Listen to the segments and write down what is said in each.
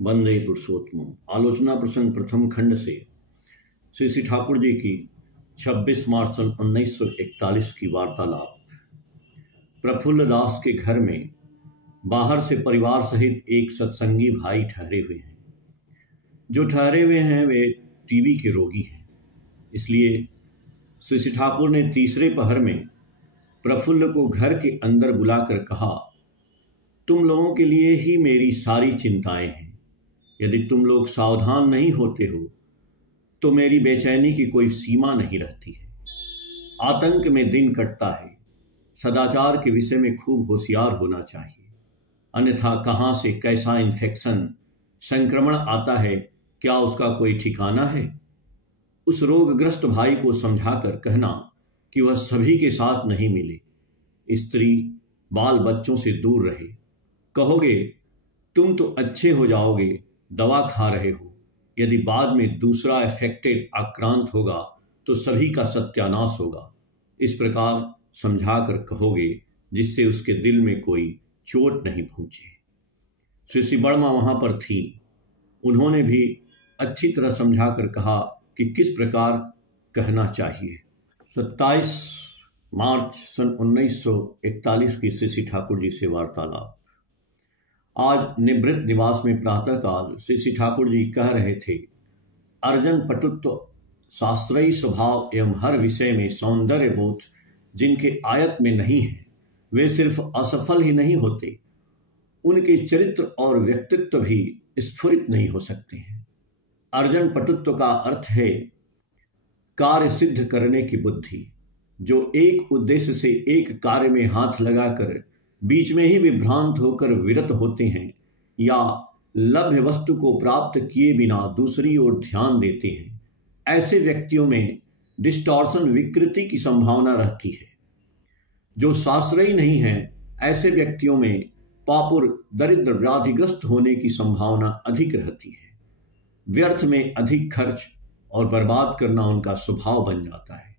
वंदे पुरुषोत्तम। आलोचना प्रसंग प्रथम खंड से श्री श्री ठाकुर जी की 26 मार्च सन 1941 की वार्तालाप। प्रफुल्ल दास के घर में बाहर से परिवार सहित एक सत्संगी भाई ठहरे हुए हैं। जो ठहरे हुए हैं वे टीबी के रोगी हैं। इसलिए श्री श्री ठाकुर ने तीसरे पहर में प्रफुल्ल को घर के अंदर बुलाकर कहा, तुम लोगों के लिए ही मेरी सारी चिंताएं हैं। यदि तुम लोग सावधान नहीं होते हो तो मेरी बेचैनी की कोई सीमा नहीं रहती है। आतंक में दिन कटता है। सदाचार के विषय में खूब होशियार होना चाहिए, अन्यथा कहाँ से कैसा इन्फेक्शन संक्रमण आता है, क्या उसका कोई ठिकाना है। उस रोगग्रस्त भाई को समझाकर कहना कि वह सभी के साथ नहीं मिले, स्त्री बाल बच्चों से दूर रहे। कहोगे तुम तो अच्छे हो जाओगे, दवा खा रहे हो। यदि बाद में दूसरा अफेक्टेड आक्रांत होगा तो सभी का सत्यानाश होगा। इस प्रकार समझाकर कहोगे जिससे उसके दिल में कोई चोट नहीं पहुंचे। श्री बर्मा वहां पर थी। उन्होंने भी अच्छी तरह समझाकर कहा कि किस प्रकार कहना चाहिए। 27 मार्च सन 1941 की श्री ठाकुर जी से वार्तालाप। आज निवृत्त निवास में प्रातःकाल श्री ठाकुर जी कह रहे थे, अर्जन पटुत्व, शास्त्रीय स्वभाव एवं हर विषय में सौंदर्य बोध जिनके आयत में नहीं है वे सिर्फ असफल ही नहीं होते, उनके चरित्र और व्यक्तित्व भी स्फुरित नहीं हो सकते हैं। अर्जन पटुत्व का अर्थ है कार्य सिद्ध करने की बुद्धि, जो एक उद्देश्य से एक कार्य में हाथ लगाकर बीच में ही विभ्रांत होकर विरत होते हैं या लभ्य वस्तु को प्राप्त किए बिना दूसरी ओर ध्यान देते हैं। ऐसे व्यक्तियों में डिस्टॉर्शन विकृति की संभावना रहती है। जो शास्त्रीय नहीं है ऐसे व्यक्तियों में पापुर दरिद्र व्याधिग्रस्त होने की संभावना अधिक रहती है। व्यर्थ में अधिक खर्च और बर्बाद करना उनका स्वभाव बन जाता है।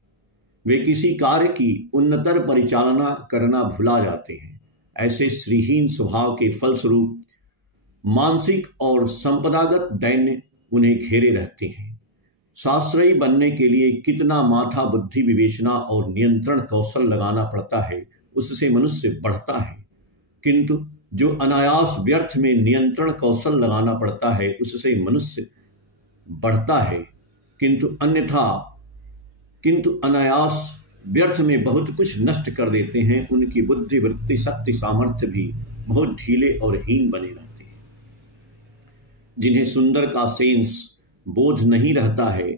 वे किसी कार्य की उन्नतर परिचालना करना भुला जाते हैं। ऐसे श्रीहीन स्वभाव के फलस्वरूप मानसिक और संपदागत दैन्य उन्हें घेरे रहते हैं। शास्त्रीय बनने के लिए कितना माथा बुद्धि विवेचना और नियंत्रण कौशल लगाना पड़ता है, उससे मनुष्य बढ़ता है। किंतु जो अनायास व्यर्थ में नियंत्रण कौशल लगाना पड़ता है उससे मनुष्य बढ़ता है, किंतु अनायास व्यर्थ में बहुत कुछ नष्ट कर देते हैं। उनकी बुद्धि वृत्ति शक्ति सामर्थ्य भी बहुत ढीले और हीन बने रहते हैं। जिन्हें सुंदर का सेंस बोध नहीं रहता है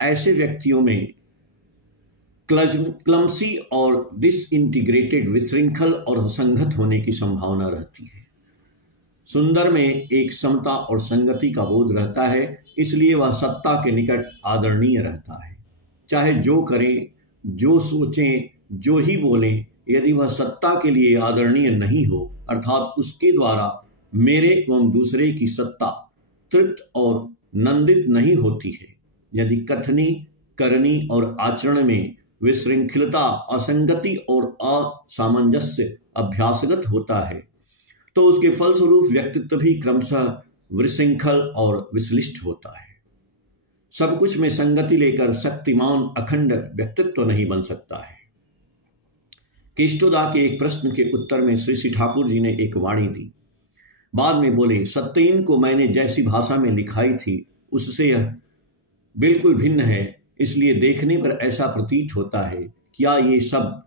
ऐसे व्यक्तियों में क्लमसी और डिसइंटीग्रेटेड विशृंखल और असंगत होने की संभावना रहती है। सुंदर में एक समता और संगति का बोध रहता है, इसलिए वह सत्ता के निकट आदरणीय रहता है। चाहे जो करें, जो सोचें, जो ही बोलें, यदि वह सत्ता के लिए आदरणीय नहीं हो, अर्थात उसके द्वारा मेरे एवं दूसरे की सत्ता तृप्त और नंदित नहीं होती है, यदि कथनी करनी और आचरण में विशृंखलता, असंगति और असामंजस्य अभ्यासगत होता है, तो उसके फलस्वरूप व्यक्तित्व भी क्रमशः विशृंखल और विश्लिष्ट होता है। सब कुछ में संगति लेकर शक्तिमान अखंड व्यक्तित्व नहीं बन सकता है। केष्टोदा के एक प्रश्न के उत्तर में श्री श्री ठाकुर जी ने एक वाणी दी। बाद में बोले, सत्ययन को मैंने जैसी भाषा में लिखाई थी उससे यह बिल्कुल भिन्न है, इसलिए देखने पर ऐसा प्रतीत होता है क्या ये सब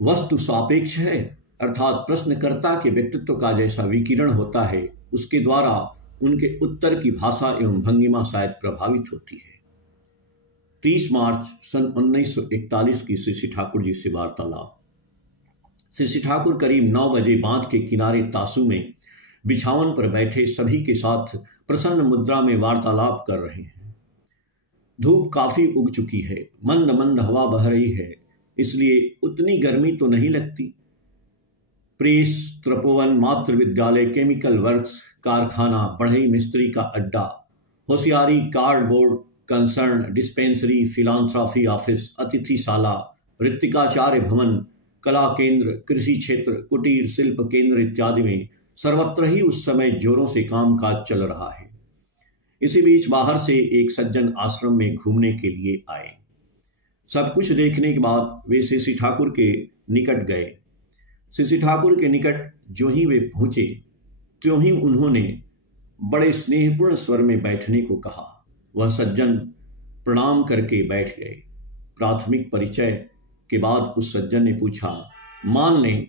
वस्तु सापेक्ष है, अर्थात प्रश्नकर्ता के व्यक्तित्व का जैसा विकिरण होता है उसके द्वारा उनके उत्तर की भाषा एवं भंगिमा शायद प्रभावित होती है। 30 मार्च सन 1941 की श्री श्री ठाकुर जी से वार्तालाप। श्री श्री ठाकुर करीब 9 बजे बांध के किनारे तासू में बिछावन पर बैठे सभी के साथ प्रसन्न मुद्रा में वार्तालाप कर रहे हैं। धूप काफी उग चुकी है, मंद मंद हवा बह रही है, इसलिए उतनी गर्मी तो नहीं लगती। प्रेस, तपोवन, मातृ विद्यालय, केमिकल वर्क्स, कारखाना, बढ़ई मिस्त्री का अड्डा, होशियारी, कार्डबोर्ड कंसर्न, डिस्पेंसरी, फिलांथ्रॉफी ऑफिस, अतिथिशाला, ऋत्तिकाचार्य भवन, कला केंद्र, कृषि क्षेत्र, कुटीर शिल्प केंद्र इत्यादि में सर्वत्र ही उस समय जोरों से कामकाज चल रहा है। इसी बीच बाहर से एक सज्जन आश्रम में घूमने के लिए आए। सब कुछ देखने के बाद वे श्री श्री ठाकुर के निकट गए। श्री श्री ठाकुर के निकट जो ही वे पहुंचे त्यों ही उन्होंने बड़े स्नेहपूर्ण स्वर में बैठने को कहा। वह सज्जन प्रणाम करके बैठ गए। प्राथमिक परिचय के बाद उस सज्जन ने पूछा, मान लें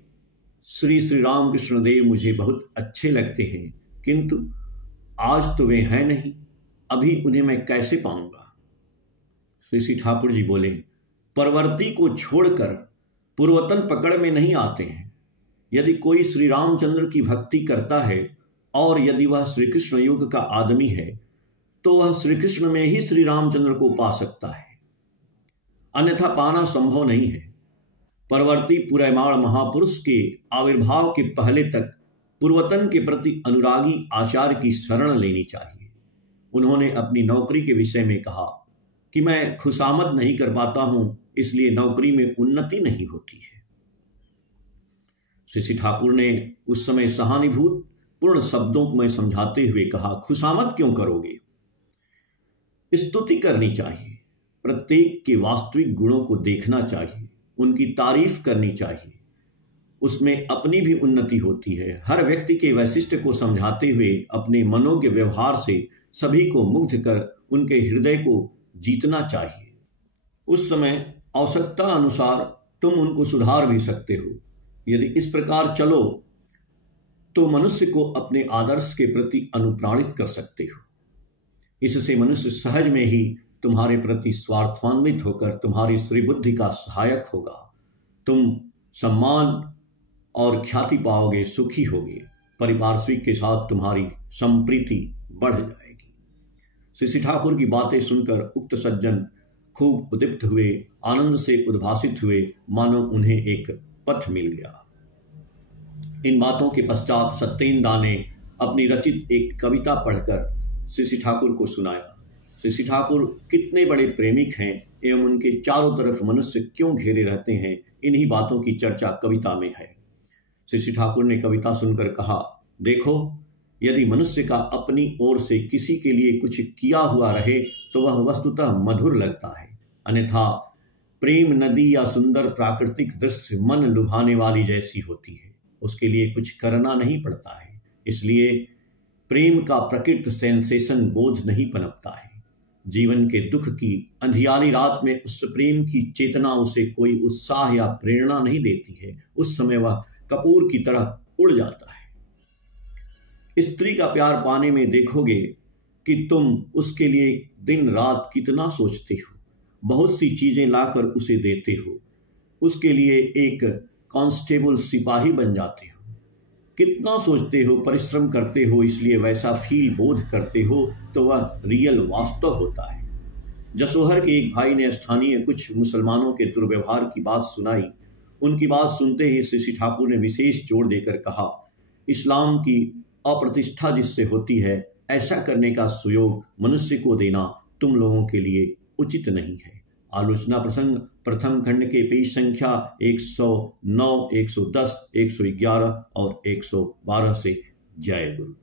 श्री श्री रामकृष्ण देव मुझे बहुत अच्छे लगते हैं, किंतु आज तो वे हैं नहीं, अभी उन्हें मैं कैसे पाऊंगा? श्री श्री ठाकुर जी बोले, परवर्ती को छोड़कर पूर्वतन पकड़ में नहीं आते हैं। यदि कोई श्री रामचंद्र की भक्ति करता है और यदि वह श्री कृष्ण युग का आदमी है तो वह श्री कृष्ण में ही श्री रामचंद्र को पा सकता है, अन्यथा पाना संभव नहीं है। परवर्ती पुरैमाण महापुरुष के आविर्भाव के पहले तक पूर्वतन के प्रति अनुरागी आचार्य की शरण लेनी चाहिए। उन्होंने अपनी नौकरी के विषय में कहा कि मैं खुशामद नहीं कर पाता हूं, इसलिए नौकरी में उन्नति नहीं होती है। श्री श्री ठाकुर ने उस समय सहानुभूत पूर्ण शब्दों में समझाते हुए कहा, खुशामद क्यों करोगे? स्तुति करनी चाहिए, प्रत्येक के वास्तविक गुणों को देखना चाहिए, उनकी तारीफ करनी चाहिए, उसमें अपनी भी उन्नति होती है। हर व्यक्ति के वैशिष्ट्य को समझाते हुए अपने मनों के व्यवहार से सभी को मुग्ध कर उनके हृदय को जीतना चाहिए। उस समय आवश्यकता अनुसार तुम उनको सुधार भी सकते हो। यदि इस प्रकार चलो तो मनुष्य को अपने आदर्श के प्रति अनुप्राणित कर सकते हो। इससे मनुष्य सहज में ही तुम्हारे प्रति स्वार्थान्वित होकर तुम्हारी श्री बुद्धि का सहायक होगा। तुम सम्मान और ख्याति पाओगे, सुखी होगे, परिपार्श्विक के साथ तुम्हारी संप्रीति बढ़ जाएगी। श्री श्री ठाकुर की बातें सुनकर उक्त सज्जन खूब उद्दीप्त हुए, आनंद से उद्भासित हुए, मानो उन्हें एक पथ मिल गया। इन बातों के पश्चात सत्येंद्र ने अपनी रचित एक कविता पढ़कर श्री श्री ठाकुर को सुनाया। श्री श्री ठाकुर कितने बड़े प्रेमिक हैं एवं उनके चारों तरफ मनुष्य क्यों घेरे रहते हैं, इन्हीं बातों की चर्चा कविता में है। श्री श्री ठाकुर ने कविता सुनकर कहा, देखो, यदि मनुष्य का अपनी ओर से किसी के लिए कुछ किया हुआ रहे तो वह वस्तुतः मधुर लगता है, अन्यथा प्रेम नदी या सुंदर प्राकृतिक दृश्य मन लुभाने वाली जैसी होती है, उसके लिए कुछ करना नहीं पड़ता है। इसलिए प्रेम का प्रकृत सेंसेशन बोझ नहीं पनपता है। जीवन के दुख की अंधियारी रात में उस प्रेम की चेतना उसे कोई उत्साह या प्रेरणा नहीं देती है। उस समय वह कपूर की तरह उड़ जाता है। स्त्री का प्यार पाने में देखोगे कि तुम उसके लिए दिन रात कितना सोचते हो, बहुत सी चीजें लाकर उसे देते हो, उसके लिए एक कांस्टेबल सिपाही बन जाते हो, कितना सोचते हो, परिश्रम करते हो, इसलिए वैसा फील बोध करते हो, तो वह रियल वास्तव होता है। जसोहर के एक भाई ने स्थानीय कुछ मुसलमानों के दुर्व्यवहार की बात सुनाई। उनकी बात सुनते ही श्री श्री ठाकुर ने विशेष जोर देकर कहा, इस्लाम की अप्रतिष्ठा जिससे होती है, ऐसा करने का सुयोग मनुष्य को देना तुम लोगों के लिए उचित नहीं है। आलोचना प्रसंग प्रथम खंड के पेज संख्या 109, 110, 111 और 112 से। जय गुरु।